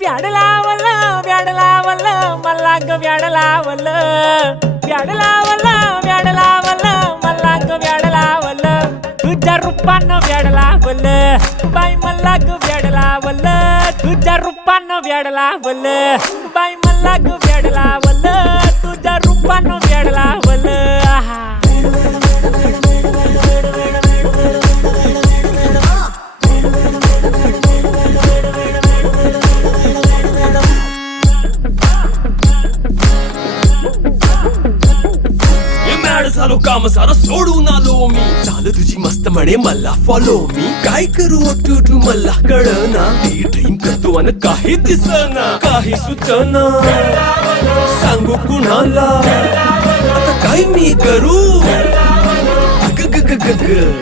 व्याड लावलं व्याड लावलं मला ग व्याड लावलं व्याड लावलं व्याड लावलं मला ग व्याड लावलं तुझ्या रूपानं व्याड लावलं बाई मला ग व्याड लावलं तुझ्या रूपानं व्याड लावलं बाई मला ग व्याड लावलं तुझ्या रूपानं व्याड लावलं आहा झालो काम सारा सोडून आलो मी झालं तुझी मस्त म्हणे मला फॉलो मी काय करू टू मला कळना ती ड्रीम करतो आणि काही दिसना काही सुचना सांगू कुणाला आता काय मी करू ग ग ग ग ग